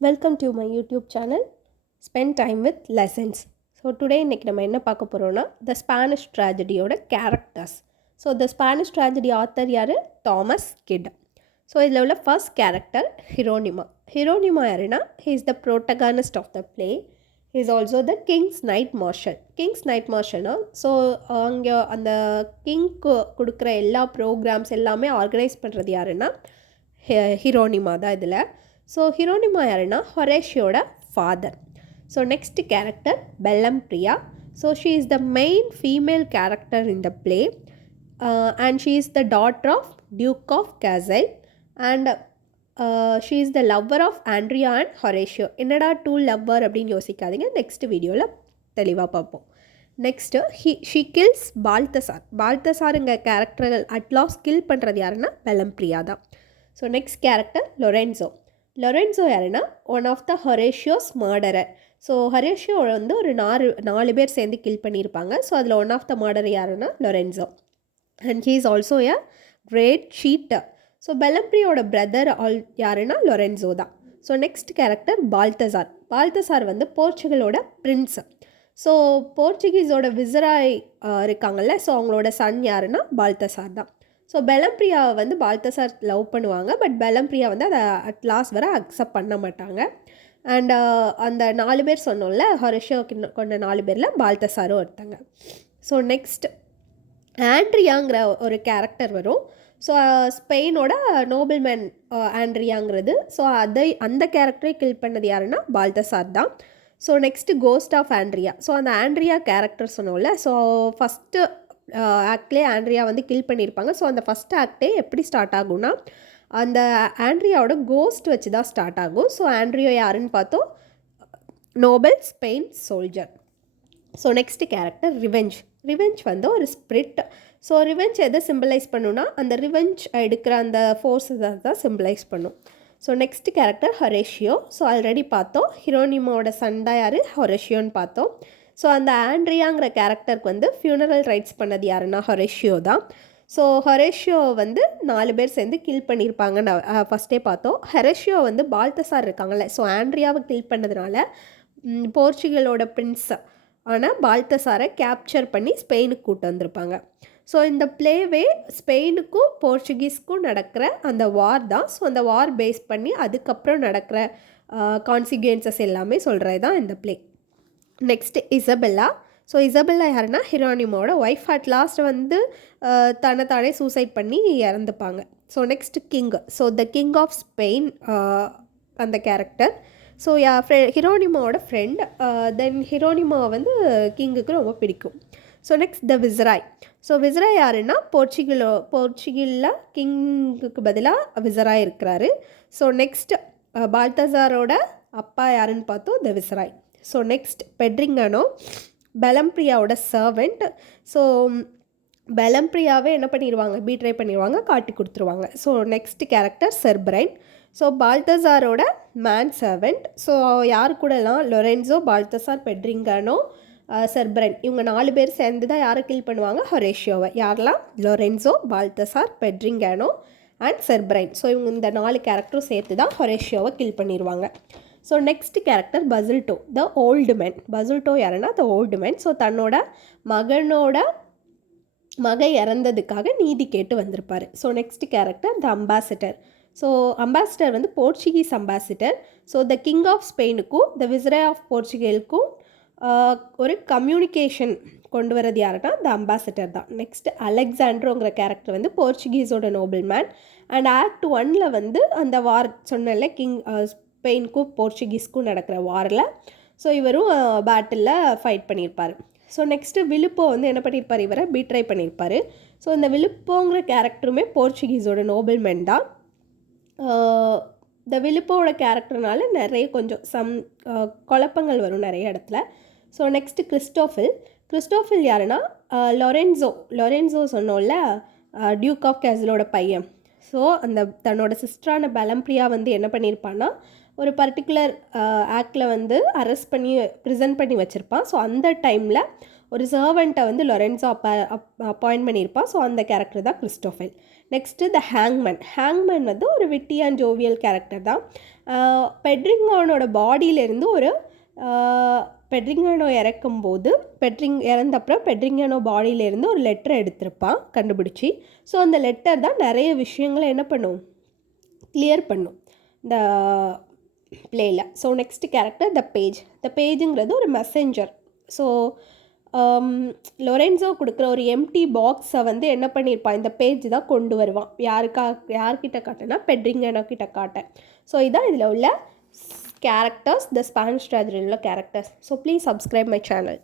Welcome to my YouTube channel spend time with lessons. So today இன்றைக்கி நம்ம என்ன பார்க்க போகிறோன்னா த ஸ்பானிஷ் ட்ராஜடியோட characters. So the Spanish tragedy author யார்? Thomas Kyd. ஸோ இதில் உள்ள ஃபர்ஸ்ட் கேரக்டர் ஹிரோனிமா. ஹிரோனிமா யாருன்னா he is the protagonist of the play. He is also the king's knight marshal. King's knight மார்ஷல்னா so அங்கே அந்த கிங்க்கு கொடுக்குற எல்லா ப்ரோக்ராம்ஸ் எல்லாமே ஆர்கனைஸ் பண்ணுறது யாருன்னா ஹிரோனிமா தான் இதில். ஸோ ஹிரோனிமா யாருன்னா ஹொரேஷியோட father. So next character Bel Imperia. So she is the main female character in the play and she is the daughter of duke of Castile and she is the lover of Andrea and Horatio. என்னடா two lover அப்படின்னு யோசிக்காதீங்க, next வீடியோவில் தெளிவாக பார்ப்போம். Next she kills Balthazar. பால்தசாருங்க கேரக்டர்கள் at last kill பண்ணுறது யாருன்னா பெல்லம் பிரியா தான். So next character Lorenzo. Lorenzo யாருன்னா one of the ஹொரேஷியோஸ் murderer. So Horatio வந்து ஒரு நாலு பேர் சேர்ந்து கில் பண்ணியிருப்பாங்க. ஸோ அதில் ஒன் ஆஃப் த மர்டர் யாருன்னா Lorenzo and he is also a great cheater. So பெல்லம்பிரியோட பிரதர் யாருன்னா லொரென்சோ தான். So next character Balthazar. Balthazar வந்து போர்ச்சுகலோட பிரின்ஸ். ஸோ போர்ச்சுகீஸோட விசராய் இருக்காங்கல்ல, ஸோ அவங்களோட சன் யாருன்னா பால்தசார் தான். ஸோ பெல்லம்பிரியாவை வந்து பால்தசார் லவ் பண்ணுவாங்க, பட் பெல்லம்பிரியா வந்து அதை அட் லாஸ்ட் வர அக்செப்ட் பண்ண மாட்டாங்க. அண்ட் அந்த 4 பேர் சொன்னோம்ல, ஹொரேஷியோ கொண்ட 4 பேரில் பால்தசாரும் ஒருத்தாங்க. ஸோ நெக்ஸ்ட் ஆண்ட்ரியாங்கிற ஒரு கேரக்டர் வரும். ஸோ ஸ்பெயினோட நோபல்மேன் ஆண்ட்ரியாங்கிறது. ஸோ அந்த கேரக்டரை கில் பண்ணது யாருன்னா பால்தசார் தான். So next ghost of Andrea. So அந்த ஆண்ட்ரியா கேரக்டர் சொன்னோம்ல, ஸோ ஃபஸ்ட்டு ஆக்ட்லேயே ஆண்ட்ரியா வந்து கில் பண்ணியிருப்பாங்க. ஸோ அந்த ஃபஸ்ட் ஆக்டே எப்படி ஸ்டார்ட் ஆகும்னா அந்த ஆண்ட்ரியாவோட கோஸ்ட் வச்சு தான் ஸ்டார்ட் ஆகும். ஸோ ஆண்ட்ரியா யாருன்னு பார்த்தோம், noble Spain soldier. So next character revenge. Revenge வந்து ஒரு ஸ்பிரிட். ஸோ ரிவெஞ்ச் எதை சிம்பிளைஸ் பண்ணுன்னா அந்த ரிவெஞ்ச் எடுக்கிற அந்த ஃபோர்ஸஸ் தான் சிம்பிளைஸ் பண்ணும். So next character Horatio. So already பார்த்தோம், ஹிரோனிமாவோட சண்டா யார்? ஹொரேஷியோன்னு பார்த்தோம். ஸோ அந்த ஆண்ட்ரியாங்கிற கேரக்டருக்கு வந்து ஃபியூனரல் ரைட்ஸ் பண்ணது யாருன்னா ஹொரேஷியோ தான். ஸோ ஹொரேஷியோ வந்து 4 பேர் சேர்ந்து கில் பண்ணியிருப்பாங்கன்னு ஃபஸ்ட்டே பார்த்தோம். ஹொரேஷியோ வந்து பால்தசார் இருக்காங்கல்ல, ஸோ ஆண்ட்ரியாவை கில் பண்ணதுனால போர்ச்சுகலோட பிரின்ஸ் ஆனால் பால்தசாரை கேப்சர் பண்ணி ஸ்பெயினுக்கு கூட்டு வந்திருப்பாங்க. ஸோ இந்த பிளேவே ஸ்பெயினுக்கும் போர்ச்சுகீஸ்க்கும் நடக்கிற அந்த வார் தான். ஸோ அந்த வார் பேஸ் பண்ணி அதுக்கப்புறம் நடக்கிற கான்சிக்வன்சஸ் எல்லாமே சொல்கிறது தான் இந்த play. Next Isabella. So Isabella யாருன்னா ஹிரோனிமோட ஒய்ஃப். அட் லாஸ்ட் வந்து தன்னைத்தானே சூசைட் பண்ணி இறந்துப்பாங்க. So next king. So the king of Spain அந்த கேரக்டர். ஸோ ஹிரோனிமாவோட ஃப்ரெண்ட். தென் ஹிரோனிமா வந்து கிங்குக்கு ரொம்ப பிடிக்கும். So next the viceroy. So viceroy யாருன்னா போர்ச்சுகலில் கிங்குக்கு பதிலாக விசராய் இருக்கிறாரு. ஸோ நெக்ஸ்ட் பால்தசாரோட அப்பா யாருன்னு பார்த்தோம், the viceroy. So next Pedringano, பெல்லம்பிரியாவோட சர்வெண்ட். ஸோ பெல்லம்பிரியாவே என்ன பண்ணிடுவாங்க, பீட்ரை பண்ணிடுவாங்க, காட்டி கொடுத்துருவாங்க. So next character Serberine. So பால்தசாரோட மேன் சர்வெண்ட். ஸோ யார் கூடலாம் லொரென்சோ, பால்தசார், பெட்ரிங்கானோ, செர்பிரைன் இவங்க 4 பேர் சேர்ந்து தான் யாரை கில் பண்ணுவாங்க, ஹொரேஷியோவை. யாரெல்லாம்? Lorenzo, Balthazar, Pedringano and Serberine. So இவங்க இந்த 4 கேரக்டரும் சேர்த்து தான் ஹொரேஷியோவை கில் பண்ணிடுவாங்க. So next character Bazulto, the old man. Bazulto யாருன்னா த ஓல்டு மேன். ஸோ தன்னோட மகன் இறந்ததுக்காக நீதி கேட்டு வந்திருப்பார். So next character the ambassador. So ambassador வந்து Portuguese ambassador. So the king of ஸ்பெயினுக்கும் த விசரே ஆஃப் போர்ச்சுகலுக்கும் ஒரு கம்யூனிகேஷன் கொண்டு வரது யாருன்னா த அம்பாசிடர் தான். நெக்ஸ்ட் அலெக்சாண்ட்ரோங்கிற கேரக்டர் வந்து போர்ச்சுகீஸோட நோபல் மேன். அண்ட் ஆக்ட் 1ல் வந்து அந்த வார் சொன்னல கிங் ஸ்பெயினுக்கும் போர்ச்சுகீஸ்க்கும் நடக்கிற வாரில் ஸோ இவரும் பேட்டிலில் ஃபைட் பண்ணியிருப்பார். ஸோ நெக்ஸ்ட்டு விலுப்போ வந்து என்ன பண்ணியிருப்பார், இவரை பீட்ரை பண்ணியிருப்பார். ஸோ இந்த விலுப்போங்கிற கேரக்டருமே போர்ச்சுகீஸோட நோபல் மேன் தான். இந்த விலுப்போட கேரக்டர்னால நிறைய கொஞ்சம் குழப்பங்கள் வரும் நிறைய இடத்துல. ஸோ நெக்ஸ்ட்டு கிறிஸ்டோஃபில் யாருன்னா லொரென்சோ சொன்னோம்ல, டியூக் ஆஃப் கேசலோட பையன். ஸோ அந்த தன்னோட சிஸ்டரான பெல்லம்பிரியா வந்து என்ன பண்ணியிருப்பான்னா ஒரு பர்டிகுலர் ஆக்டில் வந்து அரெஸ்ட் பண்ணி ப்ரிசன்ட் பண்ணி வச்சுருப்பான். ஸோ அந்த டைமில் ஒரு சர்வெண்ட்டை வந்து லொரென்சோ அப்பாயின்ட் பண்ணியிருப்பான். ஸோ அந்த கேரக்டர் தான் கிறிஸ்டோஃபல். நெக்ஸ்ட்டு த ஹேங்மேன் வந்து ஒரு விட்டி அண்ட் ஜோவியல் கேரக்டர் தான். பெட்ரிங்கானோட பாடியிலேருந்து ஒரு பெட்ரிங்கானோ இறக்கும்போது இறந்தப்புறம் பெட்ரிங்கானோ பாடியிலேருந்து ஒரு லெட்டர் எடுத்திருப்பான் கண்டுபிடிச்சி. ஸோ அந்த லெட்டர் தான் நிறைய விஷயங்களை என்ன பண்ணும், கிளியர் பண்ணும் இந்த பிளேயில். ஸோ நெக்ஸ்ட் கேரக்டர் த பேஜுங்கிறது ஒரு மெசேஞ்சர். ஸோ லொரென்சோ கொடுக்குற ஒரு எம்டி பாக்ஸை வந்து என்ன பண்ணியிருப்பான், இந்த பேஜ் தான் கொண்டு வருவான். யார்கிட்ட காட்டனா, பெட்ரிங்கானோ கிட்ட காட்ட. ஸோ இதான் இதில் உள்ள characters, the Spanish tragedy characters. So please subscribe my channel.